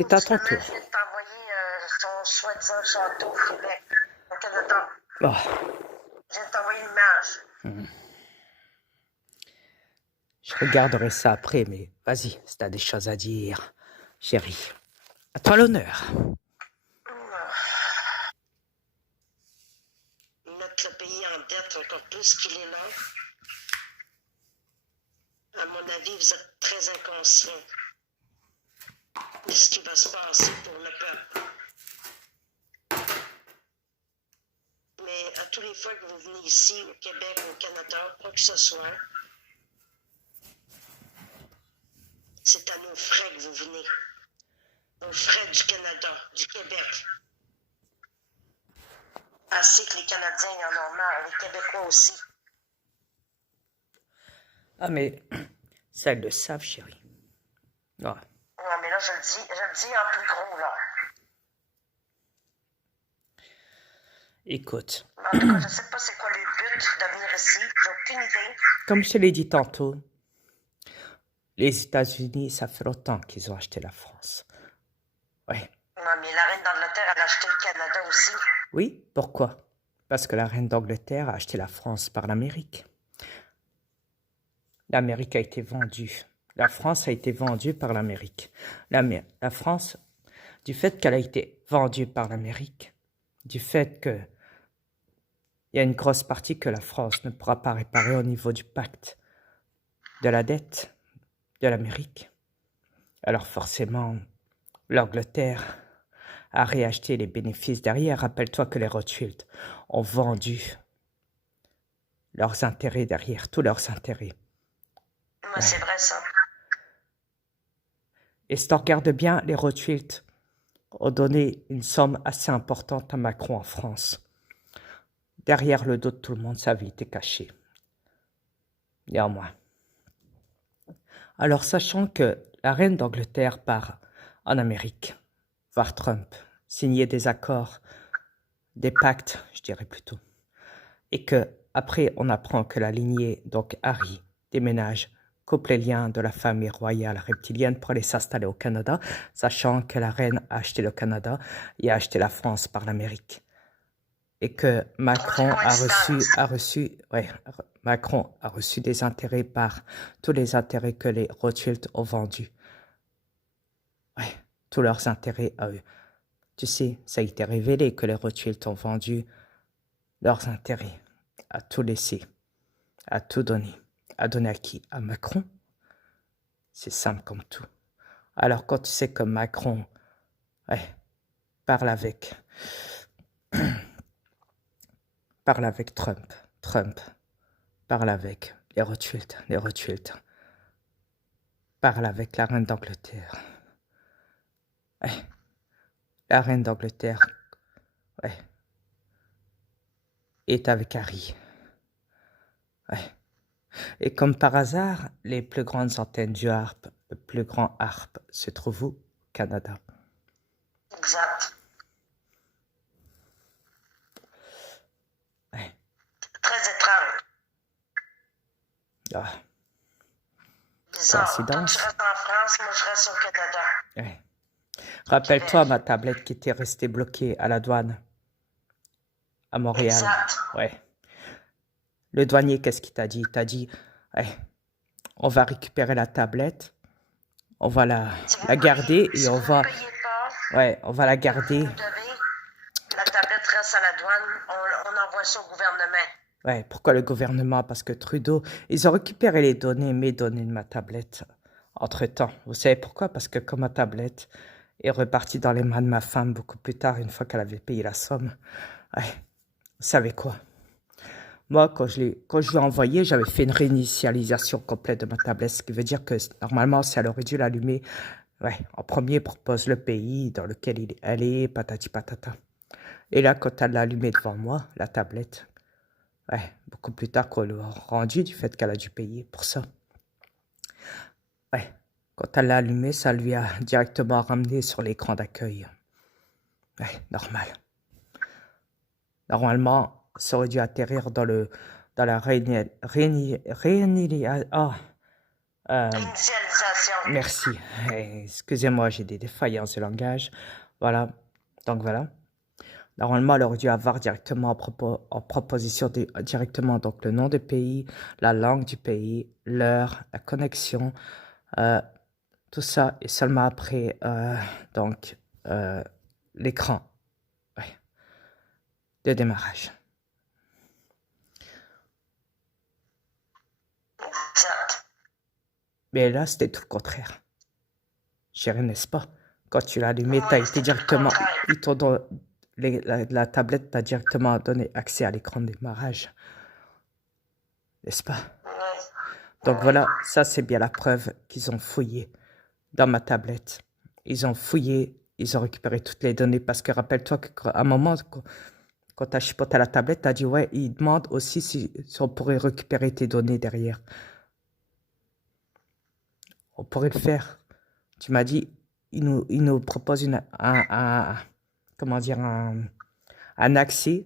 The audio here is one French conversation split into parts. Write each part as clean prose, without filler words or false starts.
C'est à Tu ton veux, tour. je vais t'envoyer son soi-disant château au Québec, au Canada. Oh, Je vais t'envoyer l'image. je regarderai ça après, mais vas-y, si t'as des choses à dire, chérie. À toi l'honneur. Mettre le pays en dette encore plus qu'il est là. À mon avis, vous êtes très inconscient de ce qui va se passer pour le peuple. Mais à tous les fois que vous venez ici, au Québec, au Canada, quoi que ce soit, c'est à nos frais que vous venez. Aux frais du Canada, du Québec. Assez que les Canadiens en ont marre, les Québécois aussi. Ah, mais ça, elles le savent, chérie. Ouais. Ouais, mais là, je le dis en plus gros, là. Écoute, En tout cas, je sais pas c'est quoi le but de venir ici. J'ai aucune idée. comme je te l'ai dit tantôt, les États-Unis, ça fait longtemps qu'ils ont acheté la France. Ouais. Ouais, mais la reine d'Angleterre, elle a acheté le Canada aussi. Oui, pourquoi? Parce que la reine d'Angleterre a acheté la France par l'Amérique. L'Amérique a été vendue. La France a été vendue par l'Amérique. La France, du fait qu'elle a été vendue par l'Amérique, du fait que il y a une grosse partie que la France ne pourra pas réparer au niveau du pacte de la dette de l'Amérique. Alors forcément, l'Angleterre a réacheté les bénéfices derrière. Rappelle-toi que les Rothschild ont vendu leurs intérêts derrière, tous leurs intérêts. Ouais, c'est vrai ça. Et si tu regardes bien, les Rothschild ont donné une somme assez importante à Macron en France. Derrière le dos de tout le monde, ça avait été caché. Néanmoins. Alors, sachant que la reine d'Angleterre part en Amérique, voir Trump, signer des accords, des pactes, je dirais plutôt, et que après on apprend que la lignée, donc Harry, déménage, coupe les liens de la famille royale reptilienne pour aller s'installer au Canada, sachant que la reine a acheté le Canada et a acheté la France par l'Amérique. Et que Macron Macron a reçu des intérêts par tous les intérêts que les Rothschild ont vendus. Ouais, tous leurs intérêts à eux. Tu sais, ça a été révélé que les Rothschild ont vendu leurs intérêts à tout laisser, à tout donner. À donner à qui? À Macron. C'est simple comme tout. Alors quand tu sais que Macron parle avec Trump, Trump parle avec les Rothschild parle avec la reine d'Angleterre. La reine d'Angleterre est avec Harry. Et comme par hasard, les plus grandes antennes du harpe, le plus grand harpe, se trouvent au Canada. Exact. Très étrange. Ah, Bizarre. Toi, coïncidence. tu restes en France, moi, je reste au Canada. Rappelle-toi ma tablette qui était restée bloquée à la douane, à Montréal. Exact. Le douanier, qu'est-ce qu'il t'a dit? Il t'a dit, on va récupérer la tablette, on va la garder et on va... on va la garder. La tablette reste à la douane, on envoie ça au gouvernement. Pourquoi le gouvernement? Parce que Trudeau, ils ont récupéré les données, mes données de ma tablette, entre-temps. Vous savez pourquoi? Parce que comme ma tablette est repartie dans les mains de ma femme beaucoup plus tard, une fois qu'elle avait payé la somme, vous savez quoi? Moi, quand je lui ai envoyé, j'avais fait une réinitialisation complète de ma tablette, ce qui veut dire que normalement, si elle aurait dû l'allumer, en premier, propose le pays dans lequel elle est, patati patata. Et là, quand elle l'a allumé devant moi, la tablette, beaucoup plus tard qu'on l'a rendu du fait qu'elle a dû payer pour ça. Quand elle l'a allumé, ça lui a directement ramené sur l'écran d'accueil. Normal. Normalement, ça aurait dû atterrir dans la Initialisation. Merci. Excusez-moi, j'ai des défaillances de langage. Voilà. Donc voilà. Normalement, elle aurait dû avoir directement en proposition directement donc le nom du pays, la langue du pays, l'heure, la connexion, tout ça, et seulement après donc l'écran de démarrage. Exact. Mais là, c'était tout le contraire. Chérie, n'est-ce pas? Quand tu l'as allumé, Oui, tu as été c'était tout le directement, contraire. la tablette t'a directement donné accès à l'écran de démarrage, n'est-ce pas? Oui. Donc Oui. voilà, ça c'est bien la preuve qu'ils ont fouillé dans ma tablette. Ils ont fouillé, ils ont récupéré toutes les données parce que rappelle-toi qu'à un moment, quand tu as chipoté à la tablette, tu as dit ouais, ils demandent aussi si on pourrait récupérer tes données derrière. On pourrait le faire. Tu m'as dit, ils nous proposent comment dire, un accès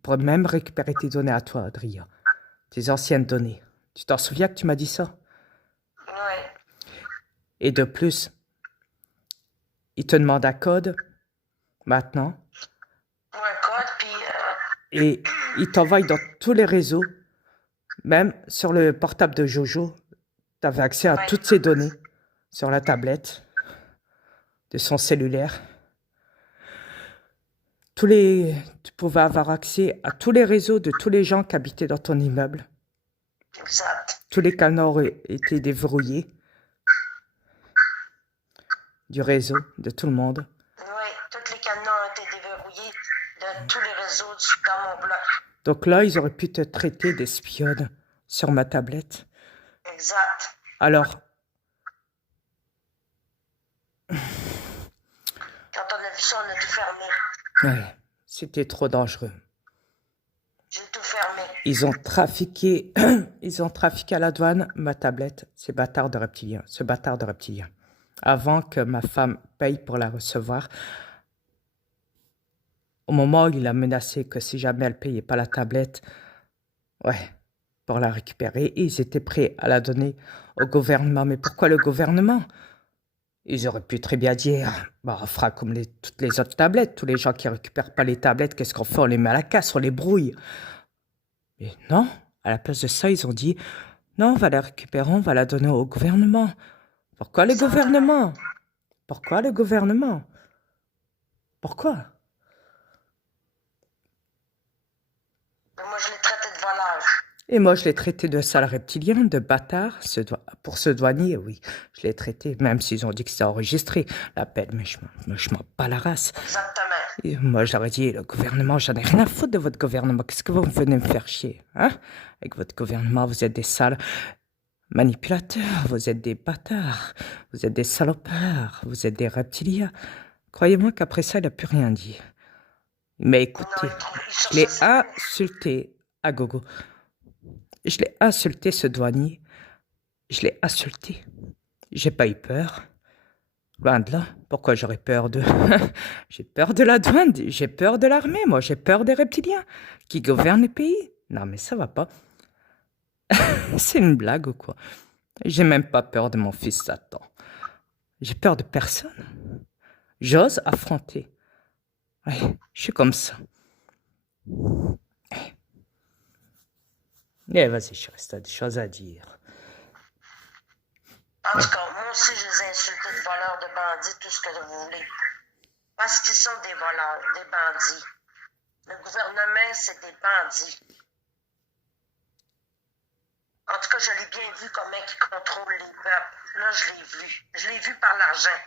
pour même récupérer tes données à toi, Adrien. Tes anciennes données. Tu t'en souviens que tu m'as dit ça? Oui. Et de plus, ils te demandent un code maintenant Un code, puis et ils t'envoient dans tous les réseaux, même sur le portable de Jojo. Tu avais accès à oui. toutes ces données sur la tablette de son cellulaire. Tu pouvais avoir accès à tous les réseaux de tous les gens qui habitaient dans ton immeuble. Exact. Tous les canaux auraient été déverrouillés du réseau, de tout le monde. Oui, tous les canaux ont été déverrouillés de tous les réseaux dans mon bloc. Donc là, ils auraient pu te traiter d'espionne sur ma tablette. Exact. Alors, Quand on a vu ça, on a tout fermé. ouais, c'était trop dangereux. J'ai tout fermé. Ils ont trafiqué, ils ont trafiqué à la douane ma tablette, ce bâtard de reptilien. Avant que ma femme paye pour la recevoir, au moment où il a menacé que si jamais elle payait pas la tablette, ouais, pour la récupérer, ils étaient prêts à la donner au gouvernement. Mais pourquoi le gouvernement? Ils auraient pu très bien dire, bah, on fera comme toutes les autres tablettes. Tous les gens qui récupèrent pas les tablettes, qu'est-ce qu'on fait? On les met à la casse, on les brouille. Mais non, à la place de ça, ils ont dit, non, on va la récupérer, on va la donner au gouvernement. Pourquoi le gouvernement? Pourquoi le gouvernement? Pourquoi? Moi, je l'ai traité de voleur. Et moi, je l'ai traité de sale reptilien, de bâtard, pour ce douanier, oui. Je l'ai traité, même s'ils ont dit que c'était enregistré, l'appel, mais je m'en bats la race. Exactement. Et moi, j'aurais dit, le gouvernement, j'en ai rien à foutre de votre gouvernement. Qu'est-ce que vous venez me faire chier, hein? Avec votre gouvernement, vous êtes des sales manipulateurs, vous êtes des bâtards, vous êtes des salopards, vous êtes des reptiliens. Croyez-moi qu'après ça, il n'a plus rien dit. Mais écoutez, je l'ai insulté à gogo. Je l'ai insulté, ce douanier. Je l'ai insulté. J'ai pas eu peur. Loin de là. Pourquoi j'aurais peur de... J'ai peur de la douane, j'ai peur de l'armée, moi. J'ai peur des reptiliens qui gouvernent les pays. Non, mais ça va pas. C'est une blague ou quoi? J'ai même pas peur de mon fils Satan. J'ai peur de personne. J'ose affronter. Ouais, je suis comme ça. Eh, vas-y, je reste à des choses à dire. En tout cas, moi aussi, je les ai insultés de voleurs, de bandits, tout ce que vous voulez. Parce qu'ils sont des voleurs, des bandits. Le gouvernement, c'est des bandits. En tout cas, je l'ai bien vu comment ils contrôlent les peuples. Là, je l'ai vu. Je l'ai vu par l'argent.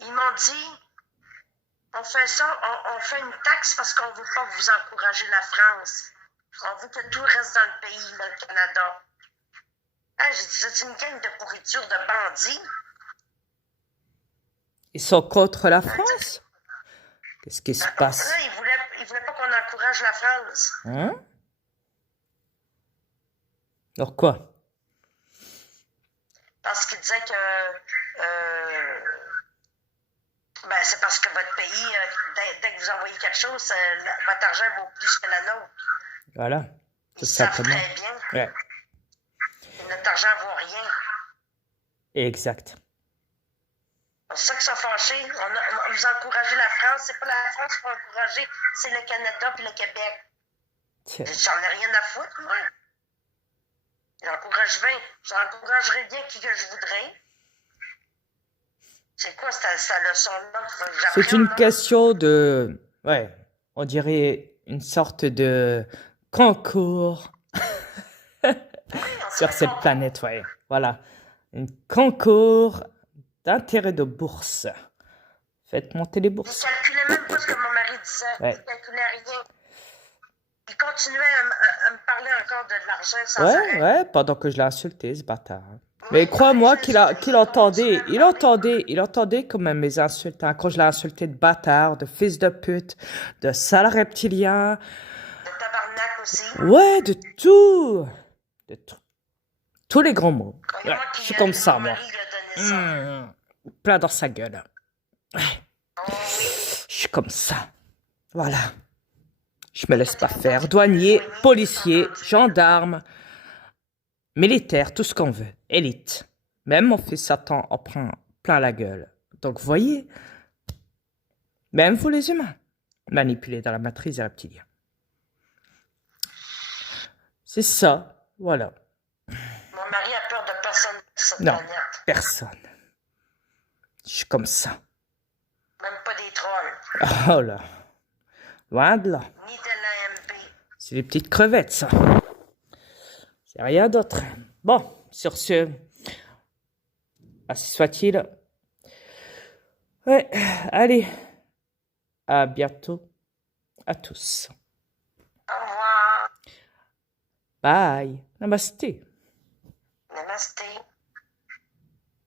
Ils m'ont dit, on fait ça, on fait une taxe parce qu'on ne veut pas vous encourager la France. On veut que tout reste dans le pays, là, le Canada. Ah, j'ai dit, c'est une gang de pourriture de bandits. Ils sont contre la France? Qu'est-ce qui se passe? Là, ils voulaient pas qu'on encourage la France. Hein? Alors quoi? Parce qu'ils disaient que ben, c'est parce que votre pays, dès que vous envoyez quelque chose, votre argent vaut plus que la nôtre. Voilà. tout Ils savent simplement. très bien. Ouais, Et notre argent ne vaut rien. exact. C'est ça qu'ils sont fâchés. Vous encouragez la France. C'est pas la France qu'il faut encourager, c'est le Canada puis le Québec. Tiens. J'en ai rien à foutre, moi. J'encourage bien. J'encouragerais bien qui que je voudrais. C'est quoi cette leçon-là qu'il faut que j'apprenne? C'est une là? question de, ouais, on dirait une sorte de concours Oui, on sur fait cette concours. planète, ouais. Voilà, un concours d'intérêt de bourse. Faites monter les Il bourses. calculait même pas ce que mon mari disait. Ouais. Il calculait rien. Il continuait à me parler encore de l'argent sans Ouais, arrêt. ouais, pendant que je l'ai insulté, ce bâtard. Oui, Mais crois-moi je- qu'il je- entendait, je- je- il entendait quand même mes insultes, hein, quand je l'ai insulté de bâtard, de fils de pute, de sale reptilien, De tabarnak aussi. ouais, de tout, de tout. Tous les grands mots. Ouais, Croyez-moi je qu'il suis a- comme ça, mon moi. mari lui a donné ça. Plein dans sa gueule. Oh oui. Je suis comme ça. Voilà. Je me laisse pas faire. Douanier, policier, gendarme, militaire, tout ce qu'on veut. Élite. Même mon fils Satan en prend plein la gueule. Donc, voyez, même vous les humains, manipulés dans la matrice des reptiliens. C'est ça. Voilà. Mon mari a peur de personne sur cette Non, planète. personne. Je suis comme ça. Même pas des trolls. Oh là. Loin de là. Ni de l'AMP. C'est les petites crevettes, ça. C'est rien d'autre. Bon, sur ce, ainsi soit-il. Ouais, allez. À bientôt. À tous. Au revoir. Bye. Namasté. Namaste.